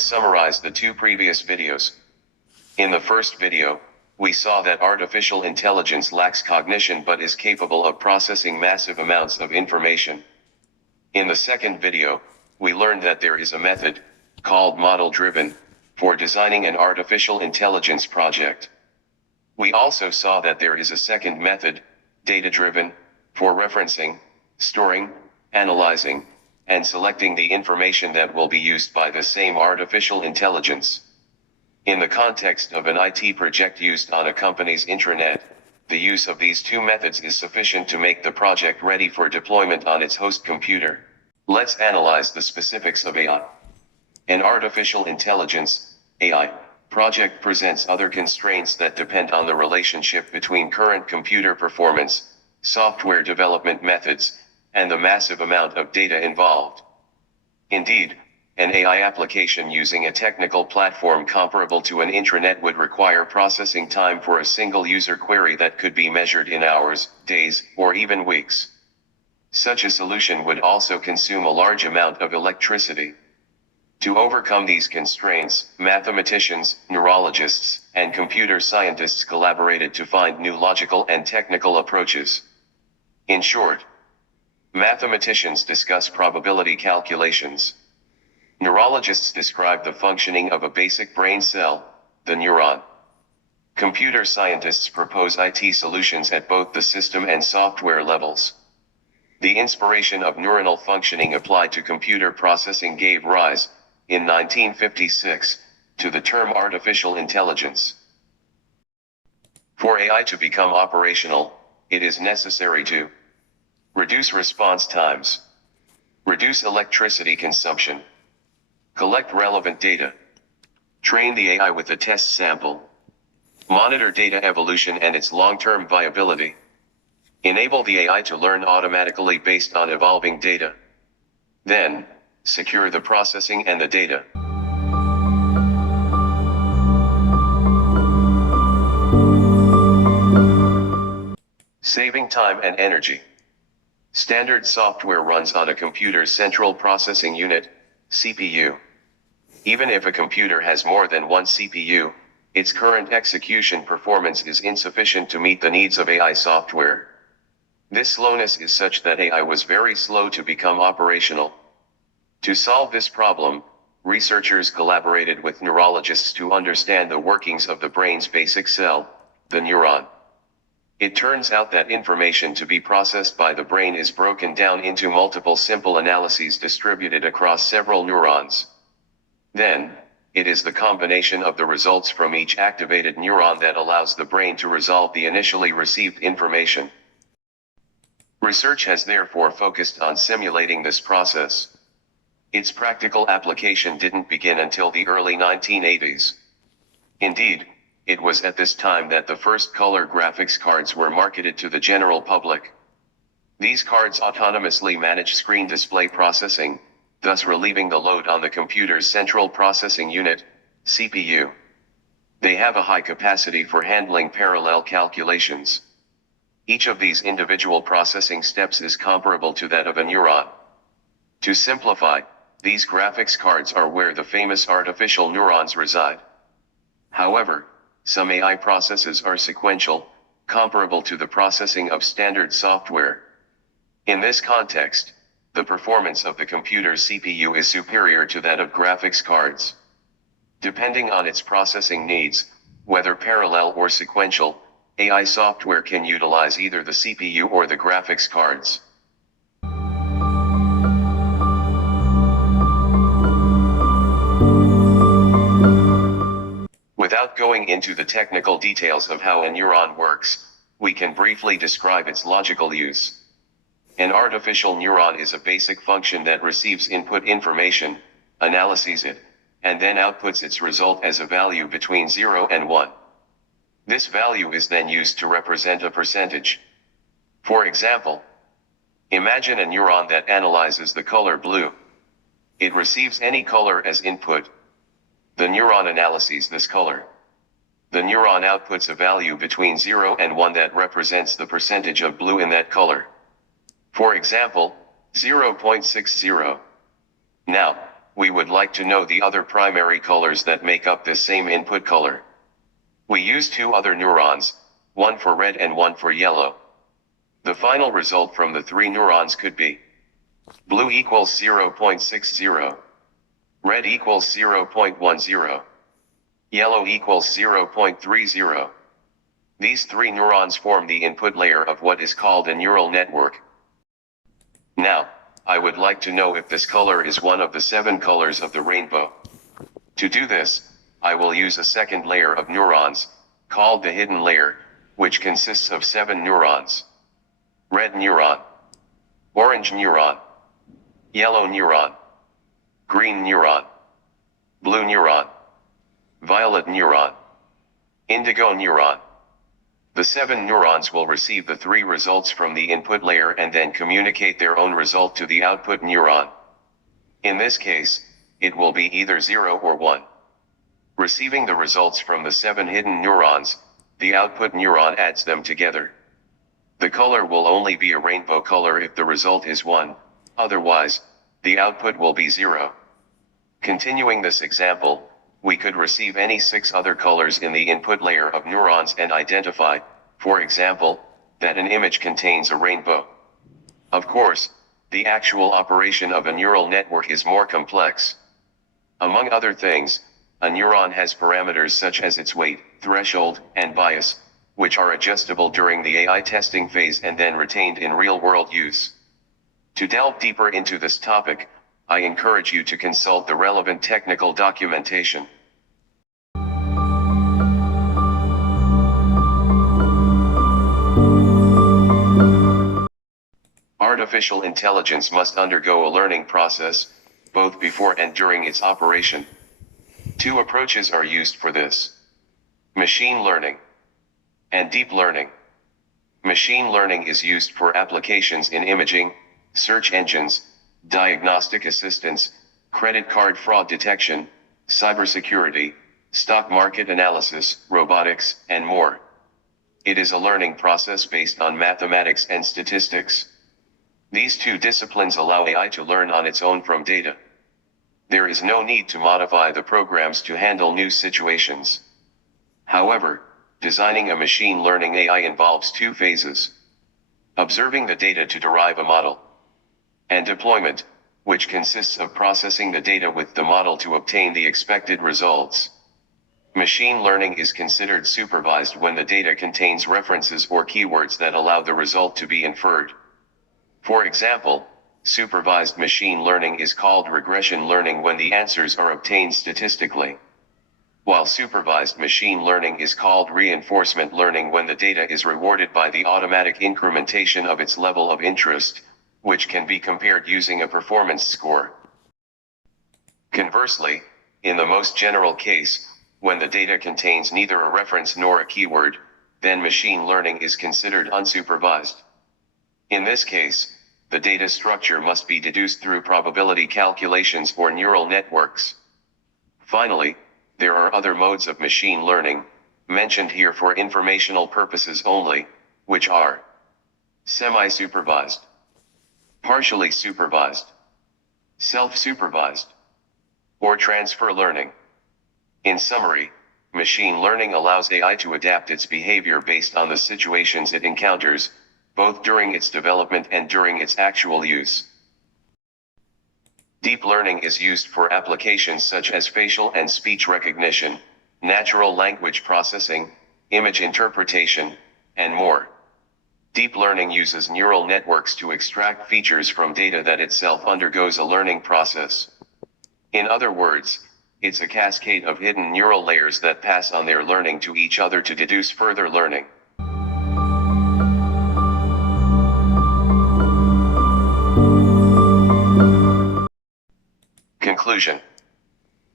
Let's summarize the two previous videos. In the first video, we saw that artificial intelligence lacks cognition but is capable of processing massive amounts of information. In the second video, we learned that there is a method, called model-driven, for designing an artificial intelligence project. We also saw that there is a second method, data-driven, for referencing, storing, analyzing, and selecting the information that will be used by the same artificial intelligence. In the context of an IT project used on a company's intranet, the use of these two methods is sufficient to make the project ready for deployment on its host computer. Let's analyze the specifics of AI. An artificial intelligence, AI, project presents other constraints that depend on the relationship between current computer performance, software development methods, and the massive amount of data involved. Indeed, an AI application using a technical platform comparable to an intranet would require processing time for a single user query that could be measured in hours, days, or even weeks. Such a solution would also consume a large amount of electricity. To overcome these constraints, mathematicians, neurologists, and computer scientists collaborated to find new logical and technical approaches. In short, mathematicians discuss probability calculations. Neurologists describe the functioning of a basic brain cell, the neuron. Computer scientists propose IT solutions at both the system and software levels. The inspiration of neuronal functioning applied to computer processing gave rise, in 1956, to the term artificial intelligence. For AI to become operational, it is necessary to reduce response times, reduce electricity consumption, collect relevant data, train the AI with a test sample, monitor data evolution and its long-term viability, enable the AI to learn automatically based on evolving data, then secure the processing and the data. Saving time and energy. Standard software runs on a computer's central processing unit, CPU. Even if a computer has more than one CPU, its current execution performance is insufficient to meet the needs of AI software. This slowness is such that AI was very slow to become operational. To solve this problem, researchers collaborated with neurologists to understand the workings of the brain's basic cell, the neuron. It turns out that information to be processed by the brain is broken down into multiple simple analyses distributed across several neurons. Then, it is the combination of the results from each activated neuron that allows the brain to resolve the initially received information. Research has therefore focused on simulating this process. Its practical application didn't begin until the early 1980s. Indeed, it was at this time that the first color graphics cards were marketed to the general public. These cards autonomously manage screen display processing, thus relieving the load on the computer's central processing unit, CPU. They have a high capacity for handling parallel calculations. Each of these individual processing steps is comparable to that of a neuron. To simplify, these graphics cards are where the famous artificial neurons reside. However, some AI processes are sequential, comparable to the processing of standard software. In this context, the performance of the computer's CPU is superior to that of graphics cards. Depending on its processing needs, whether parallel or sequential, AI software can utilize either the CPU or the graphics cards. Without going into the technical details of how a neuron works, we can briefly describe its logical use. An artificial neuron is a basic function that receives input information, analyzes it, and then outputs its result as a value between 0 and 1. This value is then used to represent a percentage. For example, imagine a neuron that analyzes the color blue. It receives any color as input. The neuron analyzes this color. The neuron outputs a value between 0 and 1 that represents the percentage of blue in that color. For example, 0.60. Now, we would like to know the other primary colors that make up this same input color. We use two other neurons, one for red and one for yellow. The final result from the three neurons could be blue equals 0.60, red equals 0.10, yellow equals 0.30. These three neurons form the input layer of what is called a neural network. Now, I would like to know if this color is one of the 7 colors of the rainbow. To do this, I will use a second layer of neurons, called the hidden layer, which consists of 7 neurons. Red neuron, orange neuron, yellow neuron, green neuron, blue neuron, violet neuron, indigo neuron. The 7 neurons will receive the 3 results from the input layer and then communicate their own result to the output neuron. In this case, it will be either 0 or 1. Receiving the results from the 7 hidden neurons, the output neuron adds them together. The color will only be a rainbow color if the result is 1, otherwise, the output will be 0. Continuing this example, we could receive any 6 other colors in the input layer of neurons and identify, for example, that an image contains a rainbow. Of course, the actual operation of a neural network is more complex. Among other things, a neuron has parameters such as its weight, threshold, and bias, which are adjustable during the AI testing phase and then retained in real-world use. To delve deeper into this topic, I encourage you to consult the relevant technical documentation. Artificial intelligence must undergo a learning process, both before and during its operation. 2 approaches are used for this: machine learning and deep learning. Machine learning is used for applications in imaging, search engines, diagnostic assistance, credit card fraud detection, cybersecurity, stock market analysis, robotics, and more. It is a learning process based on mathematics and statistics. These 2 disciplines allow AI to learn on its own from data. There is no need to modify the programs to handle new situations. However, designing a machine learning AI involves 2 phases: observing the data to derive a model, and deployment, which consists of processing the data with the model to obtain the expected results. Machine learning is considered supervised when the data contains references or keywords that allow the result to be inferred. For example, supervised machine learning is called regression learning when the answers are obtained statistically, while supervised machine learning is called reinforcement learning when the data is rewarded by the automatic incrementation of its level of interest, which can be compared using a performance score. Conversely, in the most general case, when the data contains neither a reference nor a keyword, then machine learning is considered unsupervised. In this case, the data structure must be deduced through probability calculations or neural networks. Finally, there are other modes of machine learning, mentioned here for informational purposes only, which are semi-supervised, partially supervised, self-supervised, or transfer learning. In summary, machine learning allows AI to adapt its behavior based on the situations it encounters, both during its development and during its actual use. Deep learning is used for applications such as facial and speech recognition, natural language processing, image interpretation, and more. Deep learning uses neural networks to extract features from data that itself undergoes a learning process. In other words, it's a cascade of hidden neural layers that pass on their learning to each other to deduce further learning. Conclusion.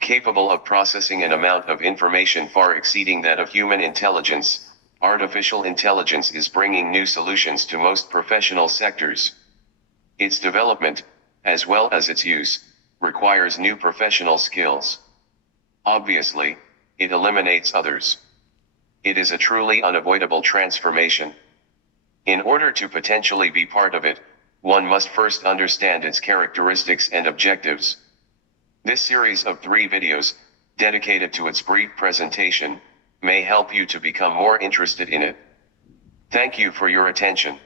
Capable of processing an amount of information far exceeding that of human intelligence, artificial intelligence is bringing new solutions to most professional sectors. Its development, as well as its use, requires new professional skills. Obviously, it eliminates others. It is a truly unavoidable transformation. In order to potentially be part of it, one must first understand its characteristics and objectives. This series of 3 videos, dedicated to its brief presentation, may help you to become more interested in it. Thank you for your attention.